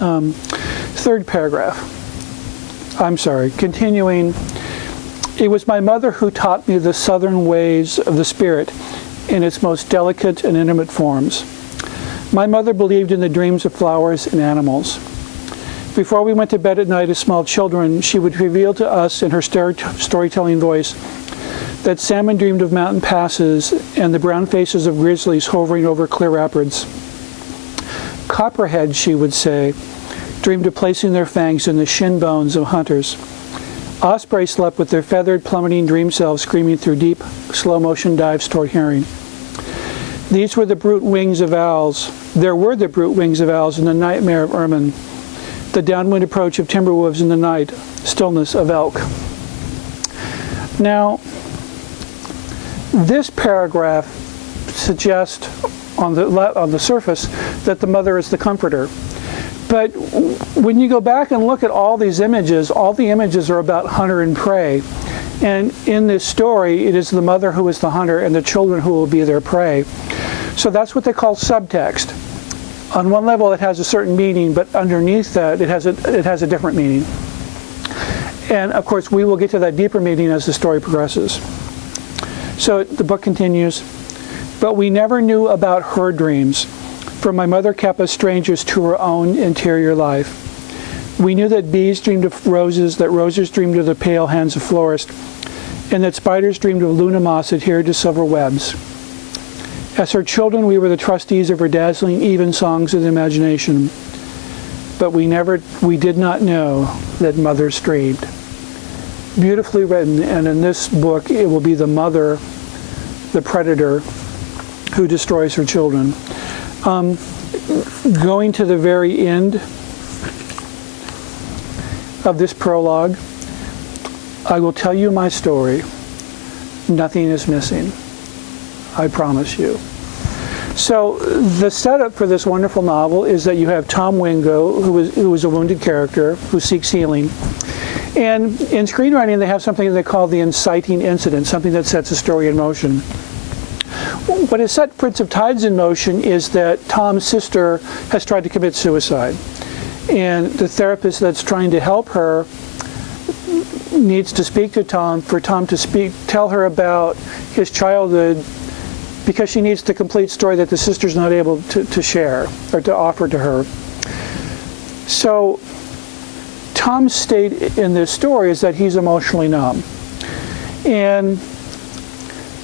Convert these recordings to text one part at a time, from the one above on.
Third paragraph. I'm sorry, continuing. It was my mother who taught me the southern ways of the spirit in its most delicate and intimate forms. My mother believed in the dreams of flowers and animals. Before we went to bed at night as small children, she would reveal to us in her storytelling voice that salmon dreamed of mountain passes and the brown faces of grizzlies hovering over clear rapids. Copperheads, she would say, dreamed of placing their fangs in the shin bones of hunters. Ospreys slept with their feathered, plummeting dream selves screaming through deep, slow-motion dives toward hearing. These were the brute wings of owls. There were the brute wings of owls in the nightmare of ermine, the downwind approach of timber wolves in the night, stillness of elk. Now, this paragraph suggests on the surface that the mother is the comforter. But when you go back and look at all these images, all the images are about hunter and prey. And in this story, it is the mother who is the hunter and the children who will be their prey. So that's what they call subtext. On one level, it has a certain meaning, but underneath that, it has a different meaning. And of course, we will get to that deeper meaning as the story progresses. So the book continues, but we never knew about her dreams, for my mother kept us strangers to her own interior life. We knew that bees dreamed of roses, that roses dreamed of the pale hands of florists, and that spiders dreamed of Luna moss adhered to silver webs. As her children, we were the trustees of her dazzling, even songs of the imagination. But we did not know that mothers dreamed. Beautifully written, and in this book, it will be the mother, the predator, who destroys her children. Going to the very end of this prologue, I will tell you my story. Nothing is missing. I promise you. So the setup for this wonderful novel is that you have Tom Wingo, who is a wounded character who seeks healing. And in screenwriting, they have something they call the inciting incident, something that sets a story in motion. What has set Prince of Tides in motion is that Tom's sister has tried to commit suicide. And the therapist that's trying to help her needs to speak to Tom, for Tom to tell her about his childhood, because she needs the complete story that the sister's not able to share or to offer to her. So Tom's state in this story is that he's emotionally numb. And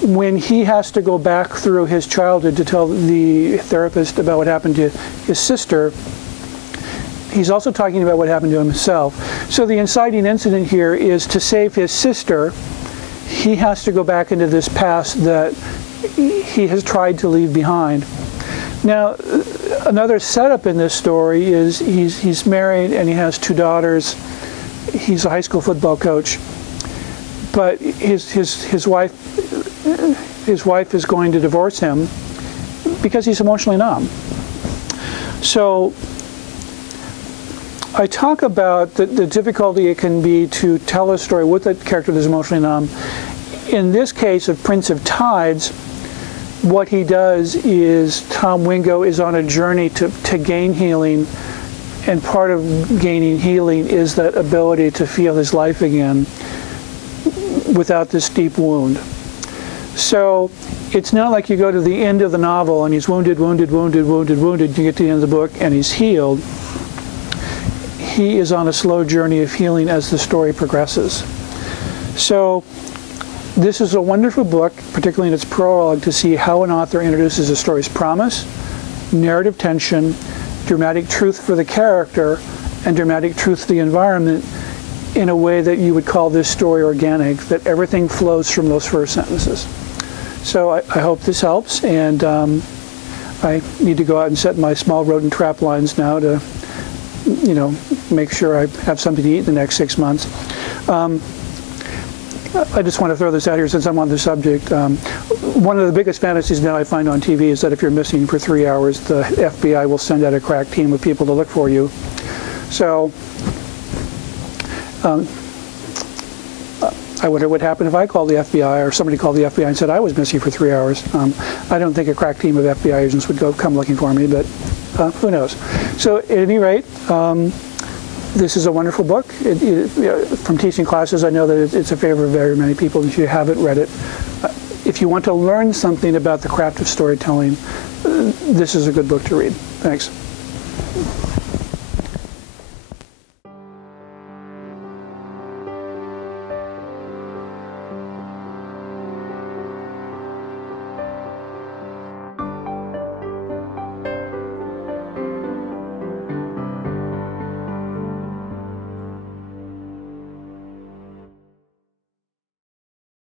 when he has to go back through his childhood to tell the therapist about what happened to his sister, he's also talking about what happened to himself. So the inciting incident here is to save his sister, he has to go back into this past that he has tried to leave behind. Now, another setup in this story is he's married and he has 2 daughters. He's a high school football coach, but his wife is going to divorce him because he's emotionally numb. So I talk about the difficulty it can be to tell a story with a character that's emotionally numb. In this case of Prince of Tides, what he does is Tom Wingo is on a journey to gain healing, and part of gaining healing is that ability to feel his life again without this deep wound. So it's not like you go to the end of the novel and he's wounded, wounded, wounded, wounded, wounded, you get to the end of the book and he's healed. He is on a slow journey of healing as the story progresses. So this is a wonderful book, particularly in its prologue, to see how an author introduces a story's promise, narrative tension, dramatic truth for the character, and dramatic truth to the environment in a way that you would call this story organic, that everything flows from those first sentences. So I hope this helps, and I need to go out and set my small rodent trap lines now to, make sure I have something to eat the next 6 months. I just want to throw this out here since I'm on the subject. One of the biggest fantasies now I find on TV is that if you're missing for 3 hours, the FBI will send out a crack team of people to look for you. So I wonder what would happen if I called the FBI or somebody called the FBI and said I was missing for 3 hours. I don't think a crack team of FBI agents would come looking for me, but Who knows? So at any rate, this is a wonderful book. From teaching classes, I know that it's a favorite of very many people. If you haven't read it, if you want to learn something about the craft of storytelling, this is a good book to read. Thanks.